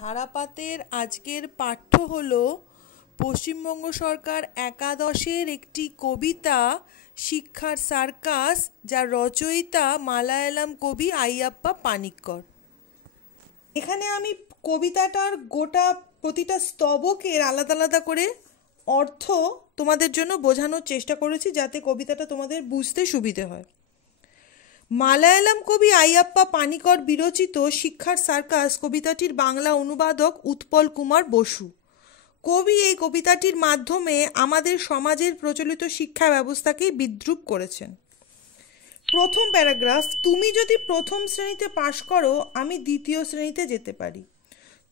ধারাপাতের আজকের পাঠ্য হল পশ্চিমবঙ্গ সরকার একাদশের একটি কবিতা শিক্ষার সার্কাস, যার রচয়িতা মালায়ালাম কবি আইয়াপ্পা পানিক্কর। এখানে আমি কবিতাটার গোটা প্রতিটা স্তবকের আলাদা আলাদা করে অর্থ তোমাদের জন্য বোঝানোর চেষ্টা করেছি, যাতে কবিতাটা তোমাদের বুঝতে সুবিধে হয়। মালায়ালাম কবি আইয়াপ্পা পানিক্কর বিরচিত শিক্ষার সার্কাস কবিতাটির বাংলা অনুবাদক উৎপল কুমার বসু। কবি এই কবিতাটির মাধ্যমে আমাদের সমাজের প্রচলিত শিক্ষা ব্যবস্থাকে বিদ্রূপ করেছেন। প্রথম প্যারাগ্রাফ: তুমি যদি প্রথম শ্রেণীতে পাশ করো, আমি দ্বিতীয় শ্রেণীতে যেতে পারি।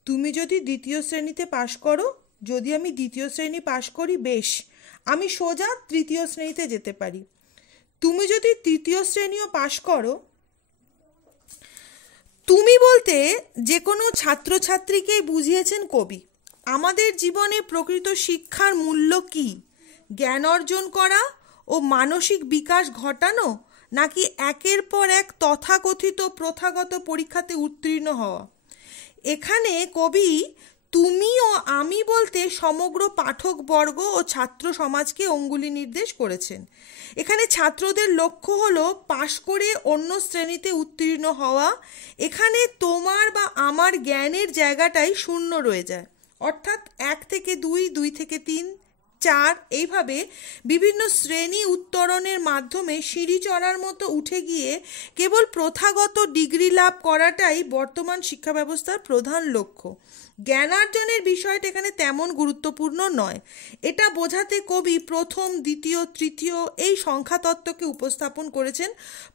তুমি যদি দ্বিতীয় শ্রেণীতে পাশ করো, যদি আমি দ্বিতীয় শ্রেণী পাশ করি, বেশ, আমি সোজা তৃতীয় শ্রেণীতে যেতে পারি। তুমি যদি তৃতীয় শ্রেণীও পাশ করো। তুমি বলতে যে কোনো ছাত্রছাত্রীকে বুঝিয়েছেন কবি। আমাদের জীবনে প্রকৃত শিক্ষার মূল্য কি? জ্ঞান অর্জন করা ও মানসিক বিকাশ ঘটানো, নাকি একের পর এক তথাকথিত প্রথাগত পরীক্ষাতে উত্তীর্ণ হওয়া? এখানে কবি তুমি ও আমি বলতে সমগ্র পাঠকবর্গ ও ছাত্র সমাজকে অঙ্গুলি নির্দেশ করেছেন। এখানে ছাত্রদের লক্ষ্য হলো পাশ করে অন্য শ্রেণীতে উত্তীর্ণ হওয়া। এখানে তোমার বা আমার জ্ঞানের জায়গাটাই শূন্য রয়ে যায়, অর্থাৎ 1 থেকে 2, 2 থেকে 3, 4 এইভাবে বিভিন্ন শ্রেণী উত্তরণের মাধ্যমে সিঁড়ি চড়ার মতো উঠে গিয়ে কেবল প্রথাগত ডিগ্রি লাভ করাটাই বর্তমান শিক্ষা ব্যবস্থার প্রধান লক্ষ্য। জ্ঞানার্জনের বিষয়টা এখানে তেমন গুরুত্বপূর্ণ নয়। এটা বোঝাতে কবি প্রথম, দ্বিতীয়, তৃতীয় এই সংখ্যা তত্ত্বকে উপস্থাপন করেছেন।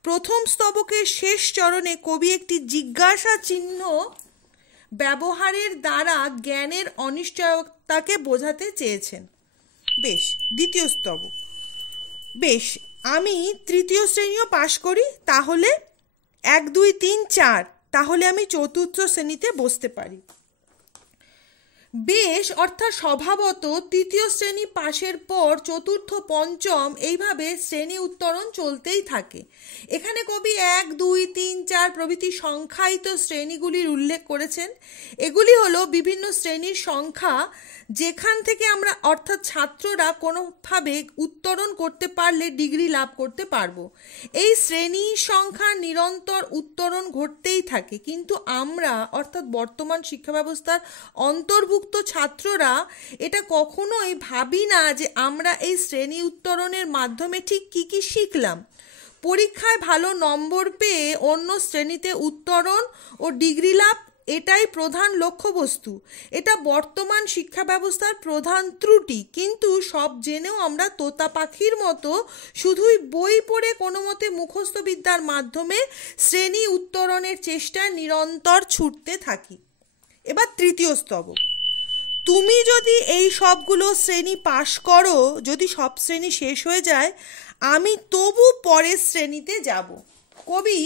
প্রথম স্তবকের শেষ চরণে কবি একটি জিজ্ঞাসা চিহ্ন ব্যবহারের দ্বারা জ্ঞানের অনিশ্চয়তাকে বোঝাতে চেয়েছেন। বেশ, দ্বিতীয় স্তবক: বেশ, আমি তৃতীয় শ্রেণীও পাশ করি, তাহলে 1, 2, 3, 4, তাহলে আমি চতুর্থ শ্রেণীতে বসতে পারি। বেশ অর্থাৎ স্বভাবত তৃতীয় শ্রেণী পাশের পর চতুর্থ, পঞ্চম এইভাবে শ্রেণী উত্তরণ চলতেই থাকে। এখানে কবি 1, 2, 3, 4 প্রভৃতি সংখ্যায়িত শ্রেণীগুলির উল্লেখ করেছেন। এগুলি হলো বিভিন্ন শ্রেণীর সংখ্যা, যেখান থেকে আমরা অর্থাৎ ছাত্ররা কোনোভাবে উত্তরণ করতে পারলে ডিগ্রি লাভ করতে পারবো। এই শ্রেণী সংখ্যার নিরন্তর উত্তরণ ঘটতেই থাকে, কিন্তু আমরা অর্থাৎ বর্তমান শিক্ষা ব্যবস্থার অন্তর্ভুক্ত ছাত্ররা এটা কখনোই ভাবি না যে আমরা এই শ্রেণী উত্তরণের মাধ্যমে ঠিক কি কি শিখলাম। পরীক্ষায় ভালো নম্বর পেয়ে অন্য শ্রেণীতে উত্তরণ ও ডিগ্রি লাভ, এটাই প্রধান লক্ষ্যবস্তু। এটা বর্তমান শিক্ষা ব্যবস্থার প্রধান ত্রুটি। কিন্তু সব জেনেও আমরা তোতা পাখির মতো শুধুই বই পড়ে কোনো মতে মুখস্থ বিদ্যার মাধ্যমে শ্রেণী উত্তরণের চেষ্টায় নিরন্তর ছুটতে থাকি। এবার তৃতীয় স্তবক: তুমি যদি এই সবগুলো শ্রেণী পাশ করো, যদি সব শ্রেণী শেষ হয়ে যায়, আমি তবু পরের শ্রেণীতে যাব। কবি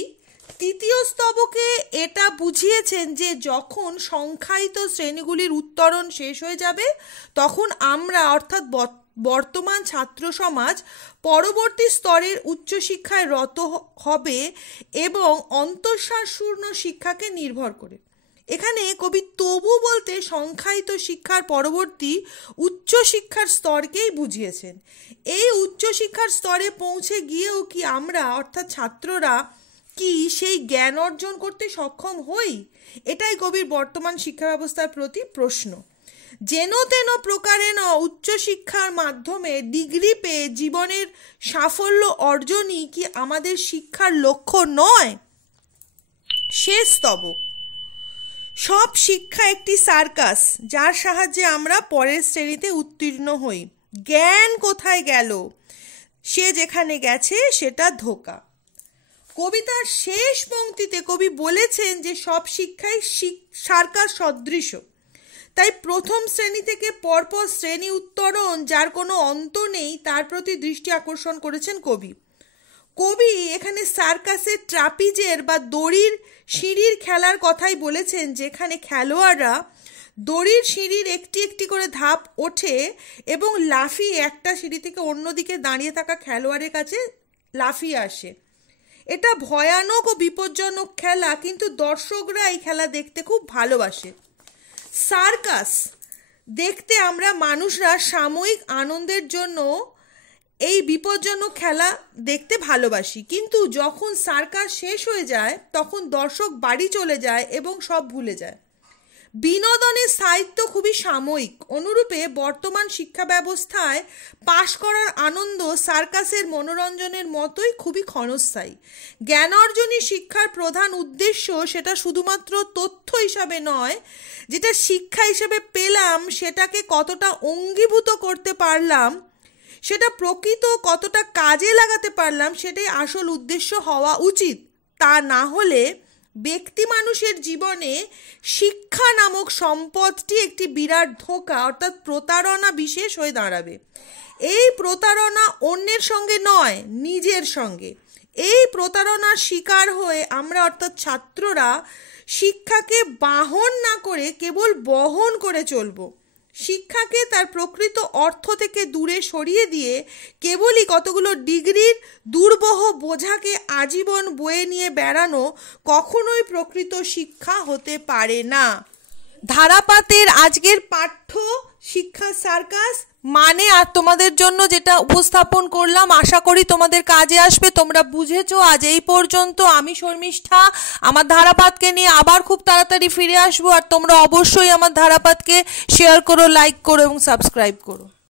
তৃতীয় স্তবকে এটা বুঝিয়েছেন যে যখন সংখ্যায়িত শ্রেণীগুলির উত্তরণ শেষ হয়ে যাবে, তখন আমরা অর্থাৎ বর্তমান ছাত্র সমাজ পরবর্তী স্তরের উচ্চশিক্ষায় রত হবে এবং অন্তঃসারশূন্য শিক্ষাকে নির্ভর করে। এখানে কবি তবু বলতে সংখ্যায়িত শিক্ষার পরবর্তী উচ্চশিক্ষার স্তরকেই বুঝিয়েছেন। এই উচ্চশিক্ষার স্তরে পৌঁছে গিয়েও কি আমরা অর্থাৎ ছাত্ররা কি সেই জ্ঞান অর্জন করতে সক্ষম হই? এটাই কবির বর্তমান শিক্ষা ব্যবস্থার প্রতি প্রশ্ন। যেন তেন প্রকারে উচ্চশিক্ষার মাধ্যমে ডিগ্রি পেয়ে জীবনের সাফল্য অর্জনই কি আমাদের শিক্ষার লক্ষ্য নয়? শেষ স্তবক: সব শিক্ষা একটি সার্কাস, যার সাহায্যে আমরা পরের শ্রেণীতে উত্তীর্ণ হই। জ্ঞান কোথায় গেল? সে যেখানে গেছে সেটা ধোঁকা। কবিতার শেষ পংক্তিতে কবি বলেছেন যে সব শিক্ষাই সার্কাস সদৃশ। তাই প্রথম শ্রেণী থেকে পরপর শ্রেণী উত্তরণ, যার কোনো অন্ত নেই, তার প্রতি দৃষ্টি আকর্ষণ করেছেন কবি। কবি এখানে সার্কাসের ট্রাপিজের বা দড়ির সিঁড়ির খেলার কথাই বলেছেন, যেখানে খেলোয়াড়রা দড়ির সিঁড়ির একটি একটি করে ধাপ ওঠে এবং লাফিয়ে একটা সিঁড়ি থেকে অন্যদিকে দাঁড়িয়ে থাকা খেলোয়াড়ের কাছে লাফিয়ে আসে। এটা ভয়ানক ও বিপজ্জনক খেলা, কিন্তু দর্শকরা এই খেলা দেখতে খুব ভালোবাসে। সার্কাস দেখতে আমরা মানুষরা সাময়িক আনন্দের জন্য এই বিপজ্জনক খেলা দেখতে ভালোবাসি, কিন্তু যখন সার্কাস শেষ হয়ে যায় তখন দর্শক বাড়ি চলে যায় এবং সব ভুলে যায়। বিনোদনের সাহিত্য খুবই সাময়িক। অনুরূপে বর্তমান শিক্ষা ব্যবস্থায় পাশ করার আনন্দ সার্কাসের মনোরঞ্জনের মতোই খুবই ক্ষণস্থায়ী। জ্ঞান অর্জনই শিক্ষার প্রধান উদ্দেশ্য, সেটা শুধুমাত্র তথ্য হিসাবে নয়, যেটা শিক্ষা হিসেবে পেলাম সেটাকে কতটা অঙ্গীভূত করতে পারলাম, সেটা প্রকৃত কতটা কাজে লাগাতে পারলাম, সেটাই আসল উদ্দেশ্য হওয়া উচিত। তা না হলে ব্যক্তি মানুষের জীবনে শিক্ষা নামক সম্পদটি একটি বিরাট ধোঁকা অর্থাৎ প্রতারণা বিশেষ হয়ে দাঁড়াবে। এই প্রতারণা অন্যের সঙ্গে নয়, নিজের সঙ্গে। এই প্রতারণার শিকার হয়ে আমরা অর্থাৎ ছাত্ররা শিক্ষাকে বাহন না করে কেবল বহন করে চলব। শিক্ষাকে তার প্রকৃত অর্থ থেকে দূরে সরিয়ে দিয়ে কেবলই কতগুলো ডিগ্রির দুর্বহ বোঝাকে আজীবন বয়ে নিয়ে বেড়ানো কখনোই প্রকৃত শিক্ষা হতে পারে না। ধারাপাতের আজকের পাঠ্য শিক্ষা সার্কাস মানে আর তোমাদের জন্য যেটা উপস্থাপন করলাম আশা করি তোমাদের কাজে আসবে। তোমরা বুঝেছো। আজ এই পর্যন্ত। আমি শর্মিষ্ঠা আমার ধারাপাতকে নিয়ে আবার খুব তাড়াতাড়ি ফিরে আসবো। আর তোমরা অবশ্যই আমার ধারাপাতকে শেয়ার করো, লাইক করো এবং সাবস্ক্রাইব করো।